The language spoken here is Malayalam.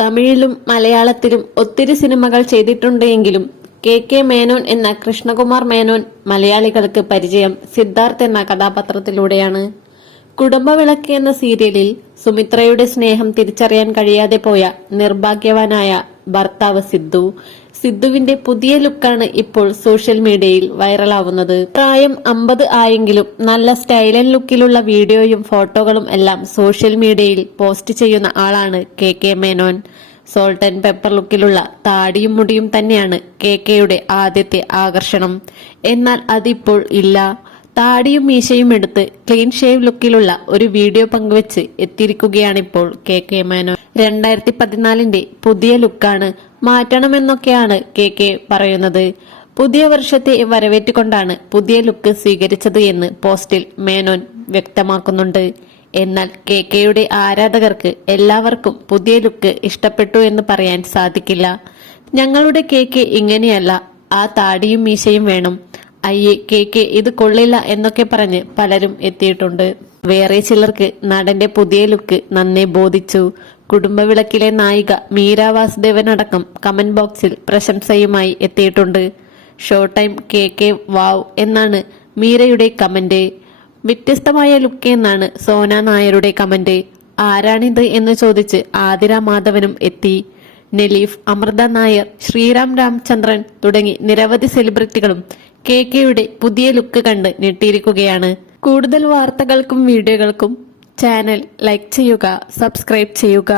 തമിഴിലും മലയാളത്തിലും ഒത്തിരി സിനിമകൾ ചെയ്തിട്ടുണ്ടെങ്കിലും കെ കെ മേനോൻ എന്ന കൃഷ്ണകുമാർ മേനോൻ മലയാളികൾക്ക് പരിചയം സിദ്ധാർത്ഥ് എന്ന കഥാപാത്രത്തിലൂടെയാണ്. കുടുംബവിളക്ക് എന്ന സീരിയലിൽ സുമിത്രയുടെ സ്നേഹം തിരിച്ചറിയാൻ കഴിയാതെ പോയ നിർഭാഗ്യവാനായ ഭർത്താവ് സിദ്ധു. സിദ്ധുവിന്റെ പുതിയ ലുക്കാണ് ഇപ്പോൾ സോഷ്യൽ മീഡിയയിൽ വൈറലാവുന്നത്. പ്രായം അമ്പത് ആയെങ്കിലും നല്ല സ്റ്റൈലൻ ലുക്കിലുള്ള വീഡിയോയും ഫോട്ടോകളും എല്ലാം സോഷ്യൽ മീഡിയയിൽ പോസ്റ്റ് ചെയ്യുന്ന ആളാണ് K K Menon. Salt and pepper ലുക്കിലുള്ള താടിയും മുടിയും തന്നെയാണ് കെ കെയുടെ ആദ്യത്തെ ആകർഷണം. എന്നാൽ അതിപ്പോൾ ഇല്ല. താടിയും മീശയും എടുത്ത് ക്ലീൻ ഷേവ് ലുക്കിലുള്ള ഒരു വീഡിയോ പങ്കുവച്ച് എത്തിയിരിക്കുകയാണിപ്പോൾ കെ കെ മേനോൻ. രണ്ടായിരത്തി പതിനാലിന്റെ പുതിയ ലുക്കാണ് മാറ്റണമെന്നൊക്കെയാണ് കെ കെ പറയുന്നത്. പുതിയ വർഷത്തെ വരവേറ്റുകൊണ്ടാണ് പുതിയ ലുക്ക് സ്വീകരിച്ചത് എന്ന് പോസ്റ്റിൽ മേനോൻ വ്യക്തമാക്കുന്നുണ്ട്. എന്നാൽ കെ കെയുടെ ആരാധകർക്ക് എല്ലാവർക്കും പുതിയ ലുക്ക് ഇഷ്ടപ്പെട്ടു എന്ന് പറയാൻ സാധിക്കില്ല. ഞങ്ങളുടെ കെ കെ ഇങ്ങനെയല്ല ആ താടിയും മീശയും വേണം. അയ്യേ കെ കെ ഇത് കൊള്ളില്ല എന്നൊക്കെ പറഞ്ഞ് പലരും എത്തിയിട്ടുണ്ട്. വേറെ ചിലർക്ക് നടന്റെ പുതിയ ലുക്ക് നന്നെ ബോധിച്ചു. കുടുംബവിളക്കിലെ നായിക മീര വാസുദേവൻ അടക്കം കമന്റ് ബോക്സിൽ പ്രശംസയുമായി എത്തിയിട്ടുണ്ട്. Show time K K wow എന്നാണ് മീരയുടെ കമന്റ്. വ്യത്യസ്തമായ ലുക്ക് എന്നാണ് സോന നായരുടെ കമന്റ്. ആരാണിത് എന്ന് ചോദിച്ച് ആതിര മാധവനും എത്തി. നെലീഫ് അമൃത നായർ ശ്രീറാം രാമചന്ദ്രൻ തുടങ്ങി നിരവധി സെലിബ്രിറ്റികളും കെ കെയുടെ പുതിയ ലുക്ക് കണ്ട് ഞെട്ടിയിരിക്കുകയാണ്. കൂടുതൽ വാർത്തകൾക്കും വീഡിയോകൾക്കും ചാനൽ ലൈക്ക് ചെയ്യുക സബ്സ്ക്രൈബ് ചെയ്യുക.